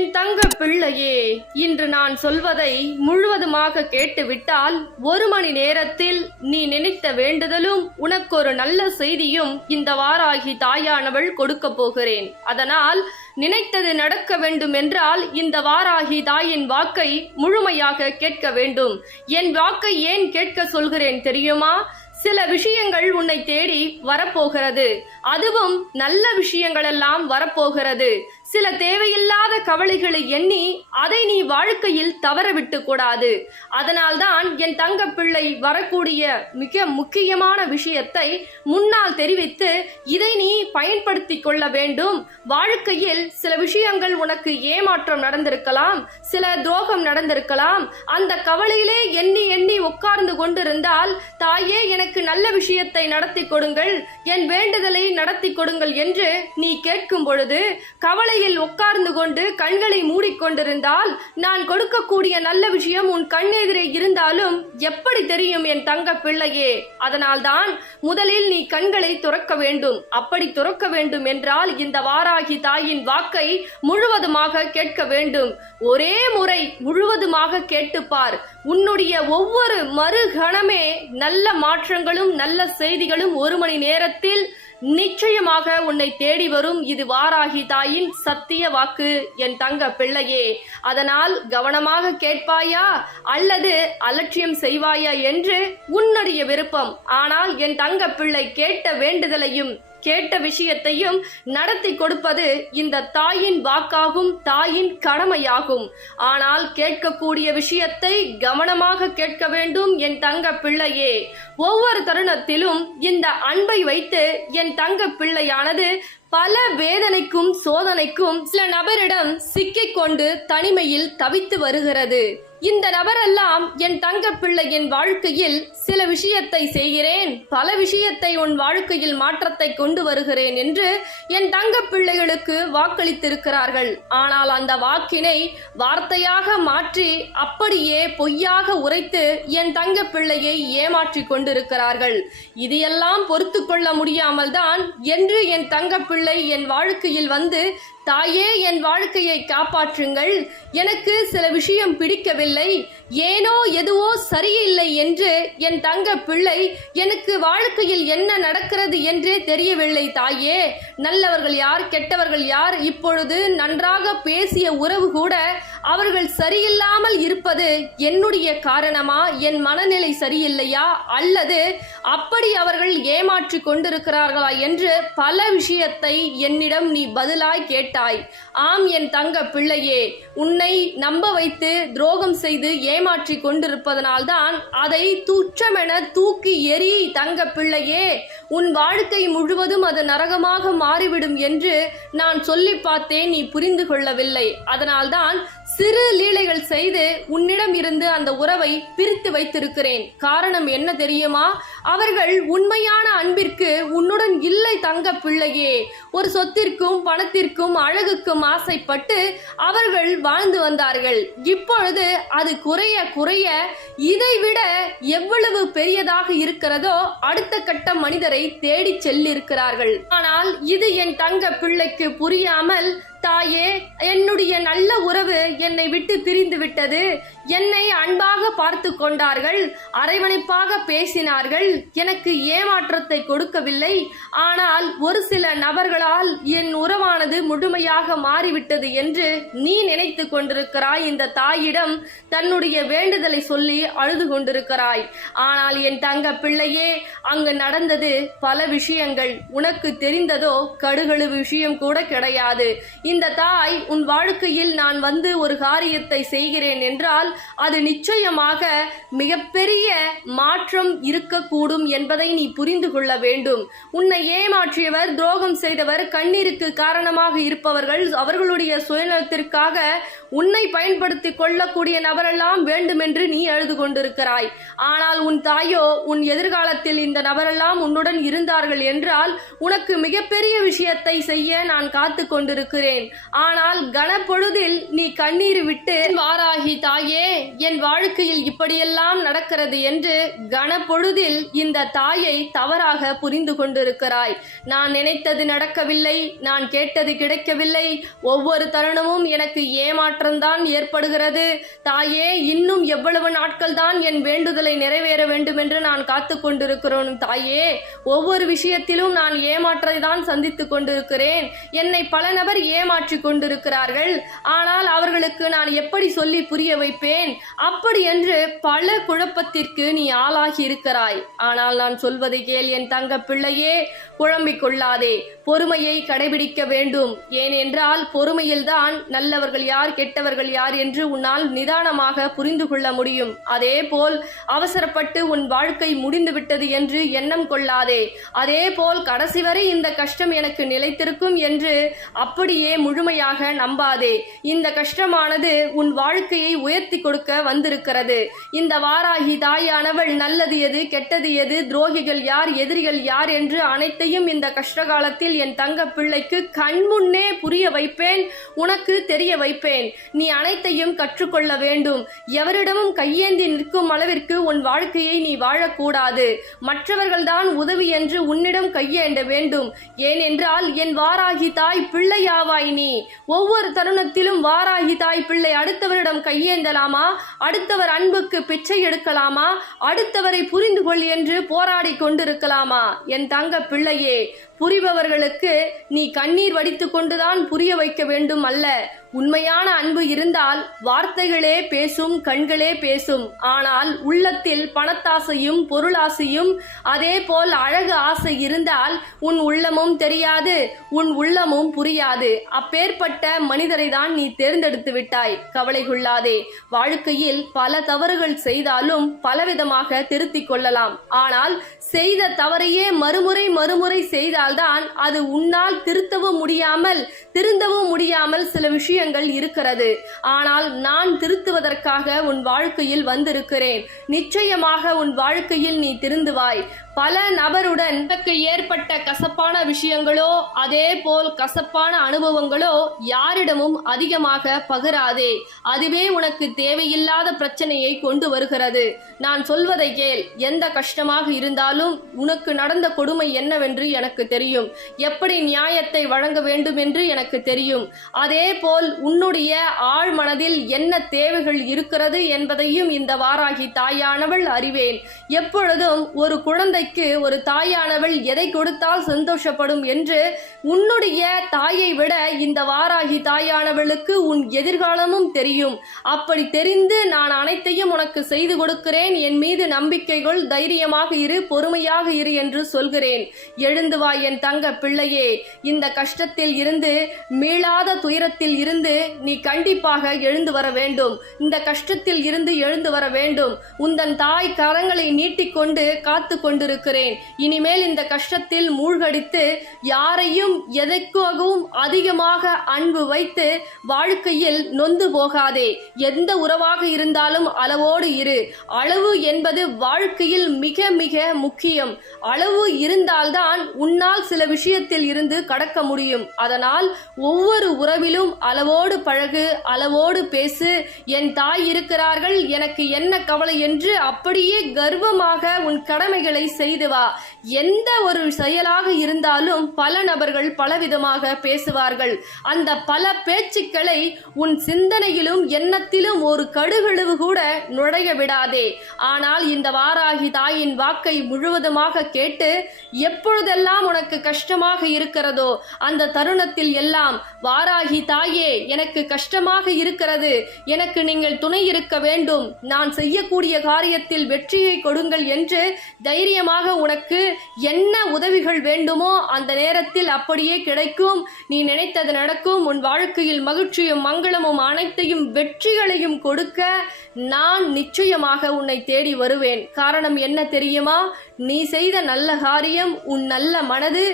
என் தங்க பிள்ளையே இன்று நான் சொல்வதை முழுவதுமாக கேட்டுவிட்டால் ஒரு மணி நேரத்தில் நீ நினைத்த வேண்டுதலும் உனக்கு ஒரு நல்ல செய்தியும் இந்த வாராகி தாயானவள் கொடுக்க போகிறேன். அதனால் நினைத்தது நடக்க வேண்டும் என்றால் இந்த வாராகி தாயின் வாக்கை முழுமையாக கேட்க வேண்டும். என் வாக்கை ஏன் கேட்க சொல்கிறேன் தெரியுமா? சில விஷயங்கள் உன்னை தேடி வரப்போகிறது. அதுவும் நல்ல விஷயங்களெல்லாம் வரப்போகிறது. சில தேவையில்லாத கவலைகளை எண்ணி அதை நீ வாழ்க்கையில் தவறவிட்டு கூடாது அதனால்தான் என் தங்க பிள்ளை வரக்கூடிய மிக முக்கியமான விஷயத்தை முன்னால் தெரிவித்து இதை நீ பயன்படுத்தி கொள்ள வேண்டும். வாழ்க்கையில் சில விஷயங்கள் உனக்கு ஏமாற்றம் நடந்திருக்கலாம் சில துரோகம் நடந்திருக்கலாம். அந்த கவலையிலே எண்ணி எண்ணி உட்கார்ந்து கொண்டிருந்தால் தாயே எனக்கு நல்ல விஷயத்தை நடத்தி கொடுங்கள் என் வேண்டுதலை நடத்தி கொடுங்கள் என்று நீ கேட்கும் பொழுது கவலை மேடையில் உட்கார்ந்து கொண்டு கண்களை மூடிக்கொண்டிருந்தால் நான் கொடுக்கக்கூடிய நல்ல விஷயம் உன் கண்ணெதிரே இருந்தாலும் எப்படி தெரியும் என் தங்க பிள்ளையே? அதனால்தான் முதலில் நீ கண்களை துறக்க வேண்டும். அப்படி துறக்க வேண்டும் என்றால் இந்த வாராகி தாயின் வாக்கை முழுவதுமாக கேட்க வேண்டும். ஒரே முறை முழுவதுமாக கேட்டுப்பார். உன்னுடைய ஒவ்வொரு மறுகணமே நல்ல மாற்றங்களும் நல்ல செய்திகளும் ஒரு மணி நேரத்தில் நிச்சயமாக உன்னை தேடி வரும். இது வாராகி தாயின் சத்திய வாக்கு. என் தங்க பிள்ளையே அதனால் கவனமாக கேட்பாயா? அல்லது அலட்சியம் செய்வாயா என்று உன்னுடைய விருப்பம். ஆனால் என் தங்க பிள்ளை கேட்ட வேண்டுதலையும் கேட்ட விஷயத்தையும் நடத்தி கொடுப்பது இந்த தாயின் வாக்காகும் தாயின் கடமையாகும். ஆனால் கேட்கக்கூடிய விஷயத்தை கவனமாக கேட்க வேண்டும் என் தங்க பிள்ளையே. ஒவ்வொரு தருணத்திலும் இந்த அன்பை வைத்து என் தங்க பிள்ளையானது பல வேதனைக்கும் சோதனைக்கும் சில நபரிடம் சிக்கிக்கொண்டு தனிமையில் தவித்து வருகிறது. இந்த நபரெல்லாம் என் தங்க பிள்ளையின் வாழ்க்கையில் சில விஷயத்தை செய்கிறேன். பல விஷயத்தை உன் வாழ்க்கையில் மாற்றத்தை கொண்டு வருகிறேன் என்று என் தங்க பிள்ளைகளுக்கு வாக்களித்திருக்கிறார்கள். ஆனால் அந்த வாக்கினை வார்த்தையாக மாற்றி அப்படியே பொய்யாக உரைத்து என் தங்க பிள்ளையை ஏமாற்றி கொண்டிருக்கிறார்கள். இதையெல்லாம் பொறுத்து கொள்ள முடியாமல் தான் என்று என் தங்க பிள்ளை என் வாழ்க்கையில் வந்து தாயே என் வாழ்க்கையை காப்பாற்றுங்கள். எனக்கு சில விஷயம் பிடிக்கவில்லை. ஏனோ எதுவோ சரியில்லை என்று என் தங்க பிள்ளை எனக்கு வாழ்க்கையில் என்ன நடக்கிறது என்றே தெரியவில்லை தாயே. நல்லவர்கள் யார் கெட்டவர்கள் யார்? இப்பொழுது நன்றாக பேசிய உறவு கூட அவர்கள் சரியில்லாமல் இருப்பது என்னுடைய காரணமா? என் மனநிலை சரியில்லையா? அல்லது அப்படி அவர்கள் ஏமாற்றி கொண்டிருக்கிறார்களா என்று பல விஷயத்தை என்னிடம் நீ பதிலாய் கேட்டாய். ஆம் என் தங்க பிள்ளையே உன்னை நம்ப வைத்து துரோகம் செய்து ஏமாற்றி கொண்டிருப்பதனால்தான் அதை துச்சமென தூக்கி எரி தங்க பிள்ளையே உன் வாழ்க்கை முழுவதும் அது நரகமாக மாறிவிடும் என்று நான் சொல்லி பார்த்தேன் நீ புரிந்து கொள்ளவில்லை. அதனால்தான் சிறு லீலைகள் செய்து உன்னிடம் இருந்து அந்த உறவை பிரித்து வைத்திருக்கிறேன். காரணம் என்ன தெரியுமா? அவர்கள் உண்மையான அன்பிற்கு உன்னுடன் இல்லை தங்க பிள்ளையே. ஒரு சொத்திற்கும் பணத்திற்கும் அழகுக்கும் ஆசைப்பட்டு அவர்கள் வாழ்ந்து வந்தார்கள். இப்பொழுது அது குறைய குறைய இதைவிட எவ்வளவு பெரியதாக இருக்கிறதோ அடுத்த கட்ட மனிதரை தேடி செல்லிருக்கிறார்கள். ஆனால் இது என் தங்க பிள்ளைக்கு புரியாமல் தாயே என்னுடைய நல்ல உறவு என்னை விட்டு பிரிந்து விட்டது. என்னை அன்பாக பார்த்து கொண்டார்கள் அரவணைப்பாக பேசினார்கள். எனக்கு ஏமாற்றத்தை கொடுக்கவில்லை. ஆனால் ஒரு சில நபர்களால் என் உறவானது முழுமையாக மாறிவிட்டது என்று நீ நினைத்து கொண்டிருக்கிறாய். இந்த தாயிடம் தன்னுடைய வேண்டுதலை சொல்லி அழுது கொண்டிருக்கிறாய். ஆனால் என் தங்க பிள்ளையே அங்கு நடந்தது பல விஷயங்கள். உனக்கு தெரிந்ததோ கடுகளு விஷயம் கூட கிடையாது. இந்த தாய் உன் வாழ்க்கையில் நான் வந்து ஒரு காரியத்தை செய்கிறேன் என்றால் அது நிச்சயமாக மிகப்பெரிய மாற்றம் இருக்கக்கூடும் என்பதை நீ புரிந்து கொள்ள வேண்டும். உன்னை ஏமாற்றியவர் துரோகம் செய்தவர் கண்ணீருக்கு காரணமாக இருப்பவர்கள் அவர்களுடைய சுயநலத்திற்காக உன்னை பயன்படுத்தி கொள்ளக்கூடிய நபரெல்லாம் வேண்டுமென்று நீ அழுது கொண்டிருக்கிறாய். ஆனால் உன் தாயோ உன் எதிர்காலத்தில் இந்த நபரெல்லாம் உன்னுடன் இருந்தார்கள் என்றால் உனக்கு மிகப்பெரிய விஷயத்தை செய்ய நான் காத்து கொண்டிருக்கிறேன். ஆனால் நீ கண்ணீர் விட்டு வாராகி தாயே என் வாழ்க்கையில் இப்படியெல்லாம் நடக்கிறது என்று கனப்பொழுதில் இந்த தாயை தவறாக புரிந்து கொண்டிருக்கிறாய். நான் நினைத்தது நடக்கவில்லை நான் கேட்டது கிடைக்கவில்லை. ஒவ்வொரு தருணமும் எனக்கு ஏமாற்றம்தான் ஏற்படுகிறது. தாயே இன்னும் எவ்வளவு நாட்கள் தான் என் வேண்டுதலை நிறைவேற வேண்டும் என்று நான் காத்து கொண்டிருக்கிறோம் தாயே. ஒவ்வொரு விஷயத்திலும் நான் ஏமாற்றத்தை தான் சந்தித்துக் கொண்டிருக்கிறேன். என்னை பல நபர் ஏமாற்றிக் கொண்டிருக்கிறார்கள். ஆனால் ஆனால் அவர்களுக்கு நான் எப்படி சொல்லி புரிய வைப்பேன்? அப்படி என்று பல குழப்பத்திற்கு நீ ஆளாகி இருக்கிறாய். ஆனால் நான் சொல்வதை கேள் என் தங்க பிள்ளையே குழம்பிக் கொள்ளாதே. பொறுமையை கடைபிடிக்க வேண்டும். ஏனென்றால் பொறுமையில்தான் நல்லவர்கள் யார் கெட்டவர்கள் யார் என்று உன்னால் நிதானமாக புரிந்து கொள்ள முடியும். அதேபோல் அவசரப்பட்டு உன் வாழ்க்கை முடிந்துவிட்டது என்று எண்ணம் கொள்ளாதே. அதேபோல் கடைசி வரை இந்த கஷ்டம் எனக்கு நிலைத்திருக்கும் என்று அப்படியே முழுமையாக நம்பாதே. இந்த கஷ்டமானது உன் வாழ்க்கையை உயர்த்தி கொடுக்க வந்திருக்கிறது. இந்த வாராகி தாயானவள் நல்லது எது கெட்டது எது துரோகிகள் யார் எதிரிகள் யார் என்று அனைத்தையும் இந்த கஷ்ட காலத்தில் என் தங்க பிள்ளைக்கு கண்முன்னே புரிய வைப்பேன் உனக்கு தெரிய வைப்பேன். நீ அனைத்தையும் கற்றுக்கொள்ள வேண்டும். எவரிடமும் கையேந்தி நிற்கும் அளவிற்கு உன் வாழ்க்கையை நீ வாழக்கூடாது. மற்றவர்கள்தான் உதவி என்று உன்னிடம் கையேண்ட வேண்டும். ஏனென்றால் என் வாராகி தாய் பிள்ளையாவாய் நீ. ஒவ்வொரு தருணத்திலும் வாராகி தாய் பிள்ளை அடுத்தவரிடம் கையேந்தலாமா? அடுத்தவர் அன்புக்கு பிச்சை எடுக்கலாமா? அடுத்தவரை புரிந்து கொள் என்று போராடி கொண்டிருக்கலாமா? என் தங்க பிள்ளையே புரிபவர்களுக்கு நீ கண்ணீர் வடித்து கொண்டுதான் புரிய வைக்க வேண்டும் அல்ல. உண்மையான அன்பு இருந்தால் வார்த்தைகளே பேசும் கண்களே பேசும். ஆனால் உள்ளத்தில் பணத்தாசையும் பொருளாசையும் அதே போல் அழகு ஆசை இருந்தால் உன் உள்ளமும் தெரியாது உன் உள்ளமும் புரியாது. அப்பேற்பட்ட மனிதரை தான் நீ தேர்ந்தெடுத்து விட்டாய். கவலை கொள்ளாதே. வாழ்க்கையில் பல தவறுகள் செய்தாலும் பலவிதமாக திருத்திக் கொள்ளலாம். ஆனால் செய்த தவறையே மறுமுறை மறுமுறை செய்தால் செய்தால்தான் அது உன்னால் திருத்தவும் முடியாமல் திருந்தவும் முடியாமல் சில விஷயங்கள் இருக்கிறது. ஆனால் நான் திருத்துவதற்காக உன் வாழ்க்கையில் வந்திருக்கிறேன். நிச்சயமாக உன் வாழ்க்கையில் நீ திருந்துவாய். பல நபருடன் எனக்கு ஏற்பட்ட கசப்பான விஷயங்களோ அதே போல் கசப்பான அனுபவங்களோ யாரிடமும் அதிகமாக பகிராதே. அதுவே உனக்கு தேவையில்லாத பிரச்சனையை கொண்டு வருகிறது. நான் சொல்வதை கேள். எந்த கஷ்டமாக இருந்தாலும் உனக்கு நடந்த கொடுமை என்னவென்று எனக்கு தெரியும். எப்படி நியாயத்தை வழங்க வேண்டும் என்று எனக்கு தெரியும். அதே போல் உன்னுடைய ஆழ் மனதில் என்ன தேவைகள் இருக்கிறது என்பதையும் இந்த வாராகி தாயானவள் அறிவேன். எப்பொழுதும் ஒரு குழந்தை குழந்தைக்கு ஒரு தாயானவள் எதை கொடுத்தால் சந்தோஷப்படும் என்று உன்னுடைய தாயை விட இந்த வாராகி தாயானவளுக்கு உன் எதிர்காலமும் தெரியும். அப்படி தெரிந்து நான் அனைத்தையும் உனக்கு செய்து கொடுக்கிறேன். என் மீது நம்பிக்கைகள் தைரியமாக இரு பொறுமையாக இரு என்று சொல்கிறேன். எழுந்து வா என் தங்க பிள்ளையே. இந்த கஷ்டத்தில் இருந்து மீளாத துயரத்தில் இருந்து நீ கண்டிப்பாக எழுந்து வர வேண்டும். இந்த கஷ்டத்தில் இருந்து எழுந்து வர வேண்டும். உந்தன் தாய் கரங்களை நீட்டிக்கொண்டு காத்து கொண்டிரு கொண்டிருக்கிறேன். இனிமேல் இந்த கஷ்டத்தில் மூழ்கடித்து யாரையும் எதற்காகவும் அதிகமாக அன்பு வைத்து வாழ்க்கையில் நொந்து போகாதே. எந்த உறவாக இருந்தாலும் அளவோடு இரு. அளவு என்பது வாழ்க்கையில் மிக மிக முக்கியம். அளவு இருந்தால்தான் உன்னால் சில விஷயத்தில் இருந்து கடக்க முடியும். அதனால் ஒவ்வொரு உறவிலும் அளவோடு பழகு அளவோடு பேசு. என் தாய் இருக்கிறார்கள் எனக்கு என்ன கவலை என்று அப்படியே கர்வமாக உன் கடமைகளை செய்து வா. எந்த ஒரு செயலாக இருந்தாலும் பல நபர்கள் பலவிதமாக பேசுவார்கள். அந்த பல பேச்சுக்களை உன் சிந்தனையிலும் எண்ணத்திலும் ஒரு கடுகளவு கூட நுழைய விடாதே. ஆனால் இந்த வாராகி தாயின் வாக்கை முழுவதுமாக கேட்டு எப்பொழுதெல்லாம் உனக்கு கஷ்டமாக இருக்கிறதோ அந்த தருணத்தில் எல்லாம் வாராகி தாயே எனக்கு கஷ்டமாக இருக்கிறது. எனக்கு நீங்கள் துணை இருக்க வேண்டும். நான் செய்யக்கூடிய காரியத்தில் வெற்றியை கொடுங்கள் என்று தைரியமாக உனக்கு என்ன உதவிகள் வேண்டுமோ அந்த நேரத்தில் அப்படியே கிடைக்கும். நீ நினைத்தது நடக்கும். உன் வாழ்க்கையில் மகிழ்ச்சியும் மங்களமும் அனைத்தையும் வெற்றிகளையும் கொடுக்க நான் நிச்சயமாக உன்னை தேடி வருவேன். காரணம் என்ன தெரியுமா? நீ செய்த நல்ல காரியம் உன் நல்ல மனது.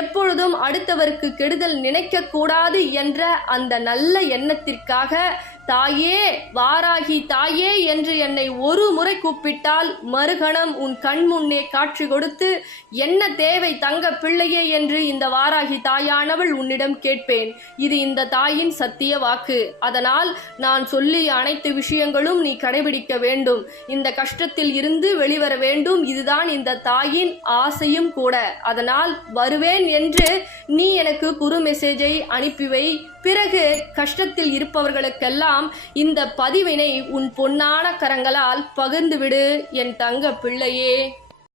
எப்பொழுதும் அடுத்தவருக்கு கெடுதல் நினைக்க கூடாது என்ற அந்த நல்ல எண்ணத்திற்காக தாயே வாராகி தாயே என்று என்னை ஒரு முறை கூப்பிட்டால் மறுகணம் உன் கண் முன்னே காட்சி கொடுத்து என்ன தேவை தங்க பிள்ளையே? என்று இந்த வாராகி தாயானவள் உன்னிடம் கேட்பேன். இது இந்த தாயின் சத்திய வாக்கு. அதனால் நான் சொல்லிய அனைத்து விஷயங்களும் நீ கடைபிடிக்க வேண்டும். இந்த கஷ்டத்தில் இருந்து வெளிவர வேண்டும். இதுதான் இந்த தாயின் ஆசையும் கூட. அதனால் வருவேன் என்று நீ எனக்கு குறு மெசேஜை அனுப்பி வை. பிறகு கஷ்டத்தில் இருப்பவர்களுக்கெல்லாம் இந்த பதிவினை உன் பொன்னான கரங்களால் பகிர்ந்துவிடு என் தங்க பிள்ளையே.